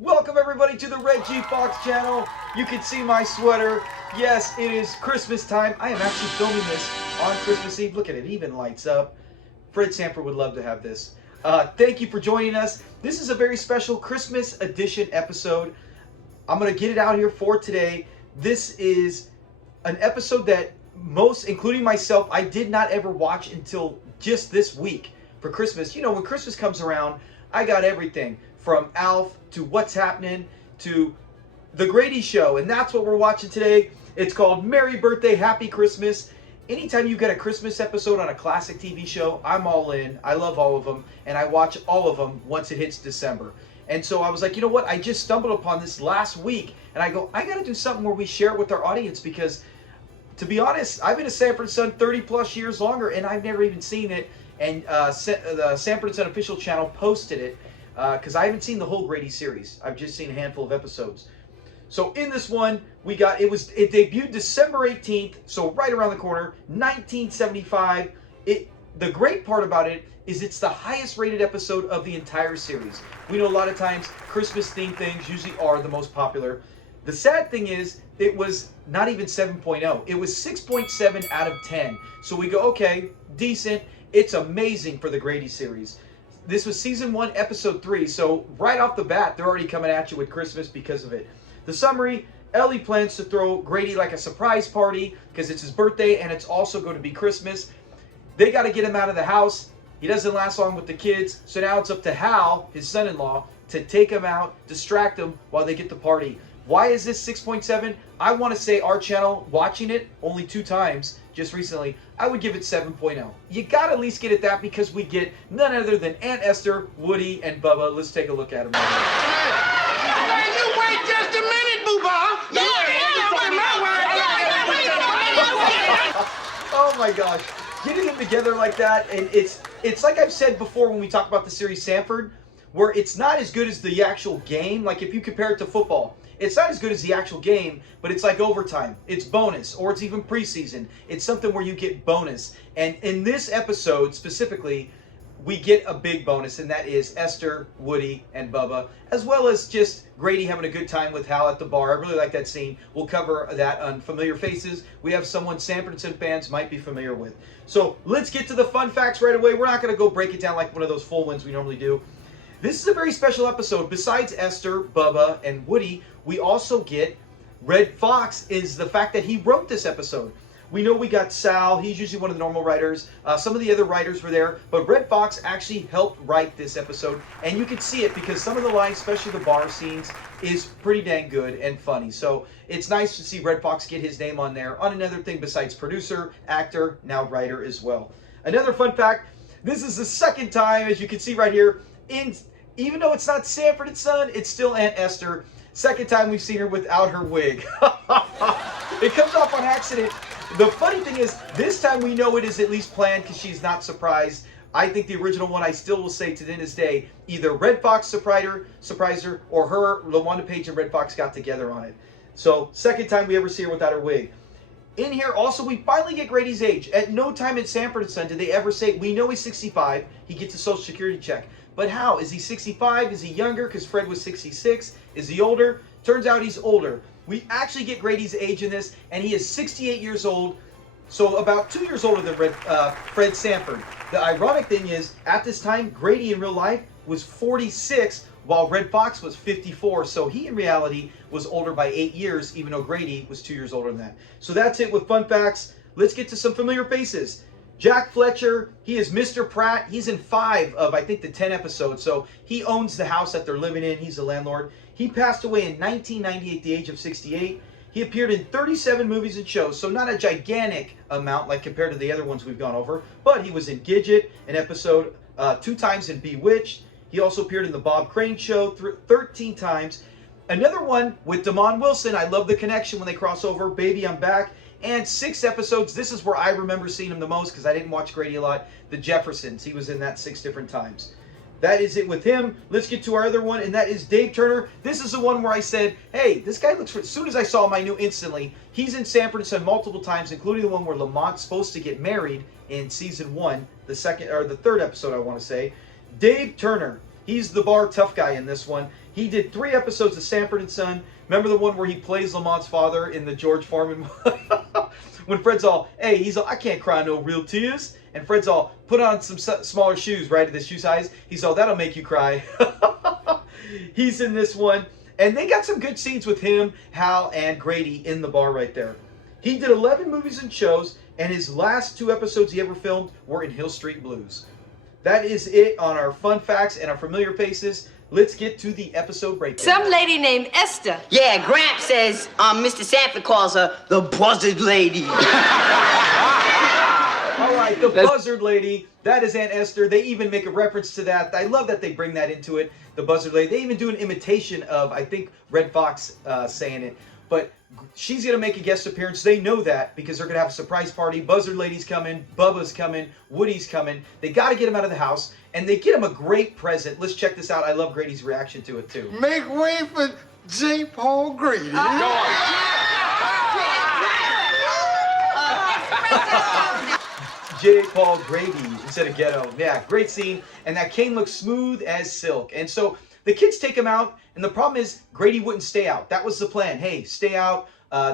Welcome everybody to the Red G Fox channel. You can see my sweater. Yes, it is Christmas time. I am actually filming this on Christmas Eve. Look at it, even lights up. Fred Sanford would love to have this. Thank you for joining us. This is a very special Christmas edition episode. I'm going to get it out here for today. This is an episode that most, including myself, I did not ever watch until just this week for Christmas. You know, when Christmas comes around, I got everything from Alf to What's Happening to the Grady Show, and that's what we're watching today. It's called Merry Birthday, Happy Christmas. Anytime you get a Christmas episode on a classic TV show, I'm all in. I love all of them, and I watch all of them once it hits December. And so I was like, you know what? I just stumbled upon this last week, and I go, I got to do something where we share it with our audience because, to be honest, I've been a Sanford Son 30 plus years longer, and I've never even seen it. And the Sanford Son official channel posted it because I haven't seen the whole Grady series. I've just seen a handful of episodes. So in this one, it debuted December 18th, so right around the corner, 1975. The great part about it is it's the highest rated episode of the entire series. We know a lot of times Christmas themed things usually are the most popular. The sad thing is it was not even 7.0. It was 6.7 out of 10. So we go, okay, decent. It's amazing for the Grady series. This was season 1, episode 3. So right off the bat, they're already coming at you with Christmas because of it. The summary: Ellie plans to throw Grady like a surprise party because it's his birthday and it's also going to be Christmas. They got to get him out of the house. He doesn't last long with the kids. So now it's up to Hal, his son-in-law, to take him out, distract him while they get the party. Why is this 6.7? I want to say our channel, watching it only 2 times just recently, I would give it 7.0. You got to at least get it that because we get none other than Aunt Esther, Woody, and Bubba. Let's take a look at them. Hey, you wait just a minute, boo-bah. Oh my gosh. Getting them together like that, and it's like I've said before when we talk about the series Sanford, where it's not as good as the actual game. Like if you compare it to football, it's not as good as the actual game, but it's like overtime. It's bonus, or it's even preseason. It's something where you get bonus. And in this episode specifically, we get a big bonus, and that is Esther, Woody, and Bubba, as well as just Grady having a good time with Hal at the bar. I really like that scene. We'll cover that on Familiar Faces. We have someone Sanford Son fans might be familiar with. So let's get to the fun facts right away. We're not going to go break it down like one of those full ones we normally do. This is a very special episode. Besides Esther, Bubba, and Woody, we also get Red Fox is the fact that he wrote this episode. We know we got Sal. He's usually one of the normal writers. Some of the other writers were there, but Red Fox actually helped write this episode, and you can see it because some of the lines, especially the bar scenes, is pretty dang good and funny. So it's nice to see Red Fox get his name on there on another thing besides producer, actor, now writer as well. Another fun fact, this is the second time, as you can see right here, even though it's not Sanford & Son, it's still Aunt Esther. Second time we've seen her without her wig. It comes off on accident. The funny thing is, this time we know it is at least planned because she's not surprised. I think the original one, I still will say to this day, either Red Fox surprised her, or her, LaWanda Page and Red Fox got together on it. So, second time we ever see her without her wig. In here, also, we finally get Grady's age. At no time in Sanford & Son did they ever say, we know he's 65, he gets a Social Security check. But how? Is he 65? Is he younger? Because Fred was 66. Is he older? Turns out he's older. We actually get Grady's age in this, and he is 68 years old, so about 2 years older than Fred Sanford. The ironic thing is, at this time, Grady in real life was 46, while Red Fox was 54, so he in reality was older by 8 years, even though Grady was 2 years older than that. So that's it with fun facts. Let's get to some familiar faces. Jack Fletcher, he is Mr. Pratt. He's in 5 of, I think, the 10 episodes. So he owns the house that they're living in. He's the landlord. He passed away in 1998 at the age of 68. He appeared in 37 movies and shows, so not a gigantic amount like compared to the other ones we've gone over. But he was in Gidget, an episode, 2 times in Bewitched. He also appeared in the Bob Crane Show 13 times. Another one with Damon Wilson. I love the connection when they cross over. Baby, I'm Back. And 6 episodes, this is where I remember seeing him the most because I didn't watch Grady a lot. The Jeffersons, he was in that 6 different times. That is it with him. Let's get to our other one, and that is Dave Turner. This is the one where I said, hey, this guy looks, as soon as I saw him, I knew instantly. He's in Sanford & Son multiple times, including the one where Lamont's supposed to get married in season 1, the 3rd episode, I want to say. Dave Turner. He's the bar tough guy in this one. He did 3 episodes of Sanford and Son. Remember the one where he plays Lamont's father in the George Foreman? When Fred's all, hey, he's all, I can't cry no real tears. And Fred's all, put on some smaller shoes, right, the shoe size. He's all, that'll make you cry. He's in this one. And they got some good scenes with him, Hal, and Grady in the bar right there. He did 11 movies and shows, and his last 2 episodes he ever filmed were in Hill Street Blues. That is it on our fun facts and our familiar faces. Let's get to the episode breakdown. Some lady named Esther. Yeah, Gramps says Mr. Sanford calls her the buzzard lady. All right, the buzzard lady. That is Aunt Esther. They even make a reference to that. I love that they bring that into it, the buzzard lady. They even do an imitation of, I think, Red Fox saying it. But she's going to make a guest appearance. They know that because they're going to have a surprise party. Buzzard Lady's coming. Bubba's coming. Woody's coming. They got to get him out of the house. And they get him a great present. Let's check this out. I love Grady's reaction to it, too. Make way for J. Paul Grady. J. Paul Grady instead of ghetto. Yeah, great scene. And that cane looks smooth as silk. And so the kids take him out. And the problem is Grady wouldn't stay out. That was the plan. Hey, stay out,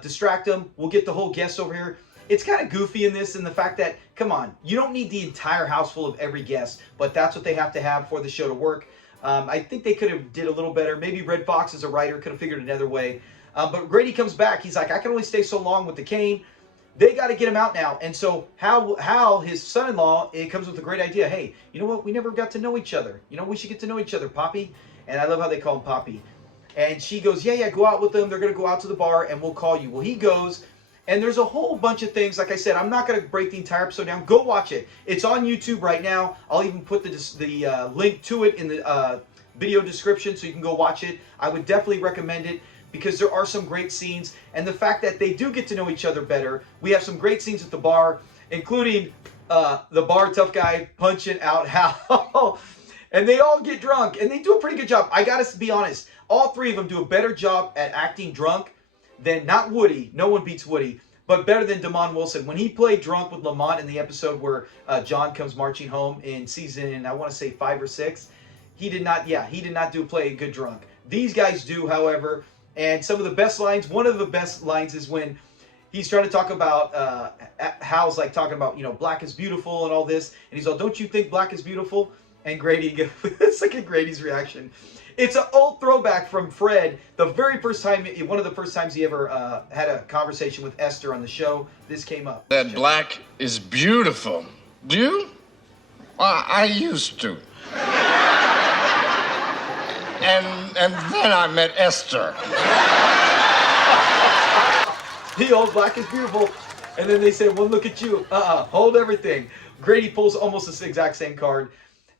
distract them. We'll get the whole guest over here. It's kind of goofy in this, and the fact that, come on, you don't need the entire house full of every guest, but that's what they have to have for the show to work. I think they could have did a little better. Maybe Red Fox as a writer could have figured another way. But Grady comes back. He's like, I can only stay so long with the cane. They got to get him out now. And so Hal, his son-in-law, it comes with a great idea. Hey, you know what? We never got to know each other. You know, we should get to know each other, Poppy. And I love how they call him Poppy. And she goes, yeah, go out with them. They're going to go out to the bar, and we'll call you. Well, he goes, and there's a whole bunch of things. Like I said, I'm not going to break the entire episode down. Go watch it. It's on YouTube right now. I'll even put the link to it in the video description so you can go watch it. I would definitely recommend it because there are some great scenes. And the fact that they do get to know each other better. We have some great scenes at the bar, including the bar tough guy punching out Hal. And they all get drunk, and they do a pretty good job. I gotta be honest, all 3 of them do a better job at acting drunk than, not Woody, no one beats Woody, but better than Damon Wilson. When he played drunk with Lamont in the episode where John comes marching home in season, I want to say 5 or 6, he did not play a good drunk. These guys do, however, and some of the best lines, one of the best lines is when he's trying to talk about, Hal's like talking about, you know, black is beautiful and all this, and he's all, don't you think black is beautiful? And Grady, it's like Grady's reaction. It's an old throwback from Fred. The very first time, one of the first times he ever had a conversation with Esther on the show, this came up. That black is beautiful. Do you? Well, I used to. And then I met Esther. The old black is beautiful. And then they said, well, look at you. Hold everything. Grady pulls almost the exact same card.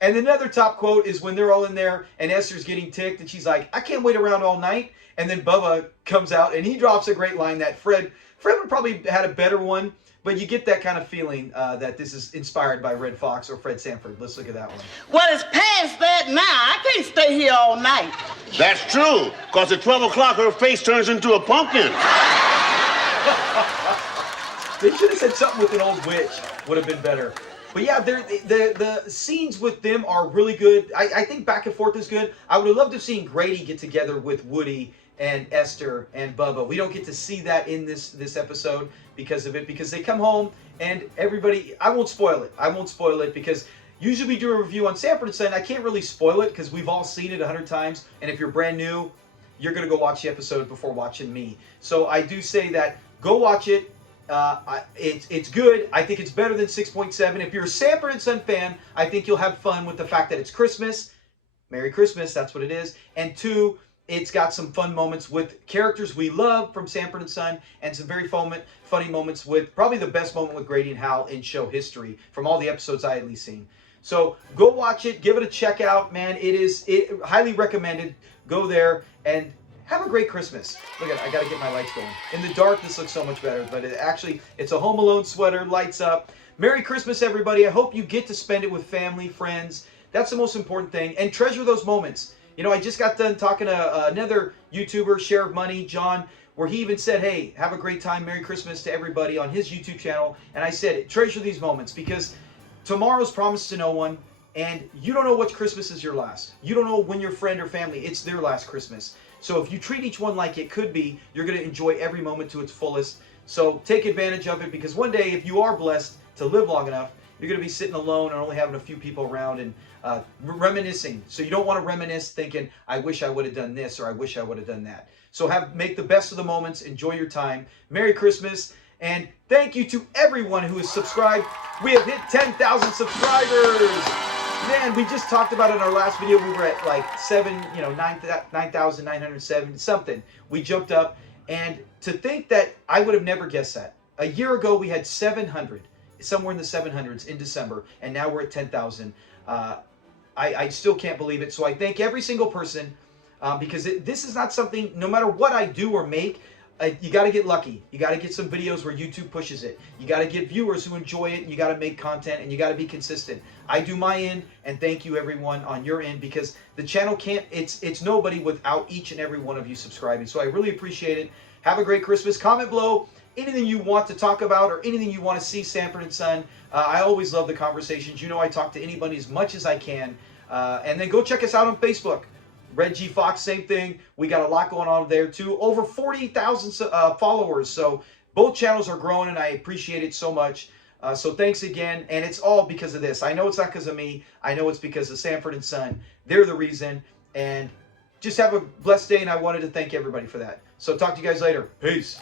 And another top quote is when they're all in there and Esther's getting ticked and she's like, I can't wait around all night. And then Bubba comes out and he drops a great line that Fred would probably had a better one, but you get that kind of feeling that this is inspired by Red Fox or Fred Sanford. Let's look at that one. Well, it's past that now. I can't stay here all night. That's true, because at 12 o'clock her face turns into a pumpkin. They should have said something with an old witch. Would have been better. But yeah, the scenes with them are really good. I think back and forth is good. I would have loved to have seen Grady get together with Woody and Esther and Bubba. We don't get to see that in this episode because of it, because they come home and everybody, I won't spoil it because usually we do a review on Sanford and Son. I can't really spoil it because we've all seen it 100 times. And if you're brand new, you're going to go watch the episode before watching me. So I do say that go watch it. It's good. I think it's better than 6.7. If you're a Sanford and Son fan, I think you'll have fun with the fact that it's Christmas. Merry Christmas, that's what it is. And 2, it's got some fun moments with characters we love from Sanford and Son, and some very funny moments with probably the best moment with Grady and Hal in show history from all the episodes I at least seen. So go watch it, give it a check out, man. It highly recommended. Go there and have a great Christmas. Look at it, I gotta get my lights going. In the dark, this looks so much better, but it's a Home Alone sweater, lights up. Merry Christmas, everybody. I hope you get to spend it with family, friends. That's the most important thing, and treasure those moments. You know, I just got done talking to another YouTuber, Share of Money, John, where he even said, hey, have a great time, Merry Christmas to everybody on his YouTube channel. And I said, treasure these moments because tomorrow's promised to no one, And you don't know what Christmas is your last. You don't know when your friend or family, it's their last Christmas. So if you treat each one like it could be, you're going to enjoy every moment to its fullest. So take advantage of it, because one day, if you are blessed to live long enough, you're going to be sitting alone and only having a few people around and reminiscing. So you don't want to reminisce thinking, I wish I would have done this or I wish I would have done that. So make the best of the moments. Enjoy your time. Merry Christmas. And thank you to everyone who has subscribed. We have hit 10,000 subscribers. Man, we just talked about it in our last video. We were at like 9,907 something. We jumped up. And to think that I would have never guessed that. A year ago, we had 700. Somewhere in the 700s in December, and now we're at 10,000. I still can't believe it. So I thank every single person, because this is not something, no matter what I do or make, you got to get lucky. You got to get some videos where YouTube pushes it. You got to get viewers who enjoy it. And you got to make content, and you got to be consistent. I do my end, and thank you everyone on your end, because the channel can't, it's nobody without each and every one of you subscribing. So I really appreciate it. Have a great Christmas. Comment below anything you want to talk about or anything you want to see Sanford and Son. I always love the conversations. You know, I talk to anybody as much as I can. And then go check us out on Facebook. Reggie Foxx, same thing. We got a lot going on there too. Over 40,000 followers. So both channels are growing, and I appreciate it so much. So thanks again. And it's all because of this. I know it's not because of me. I know it's because of Sanford and Son. They're the reason. And just have a blessed day, and I wanted to thank everybody for that. So talk to you guys later. Peace.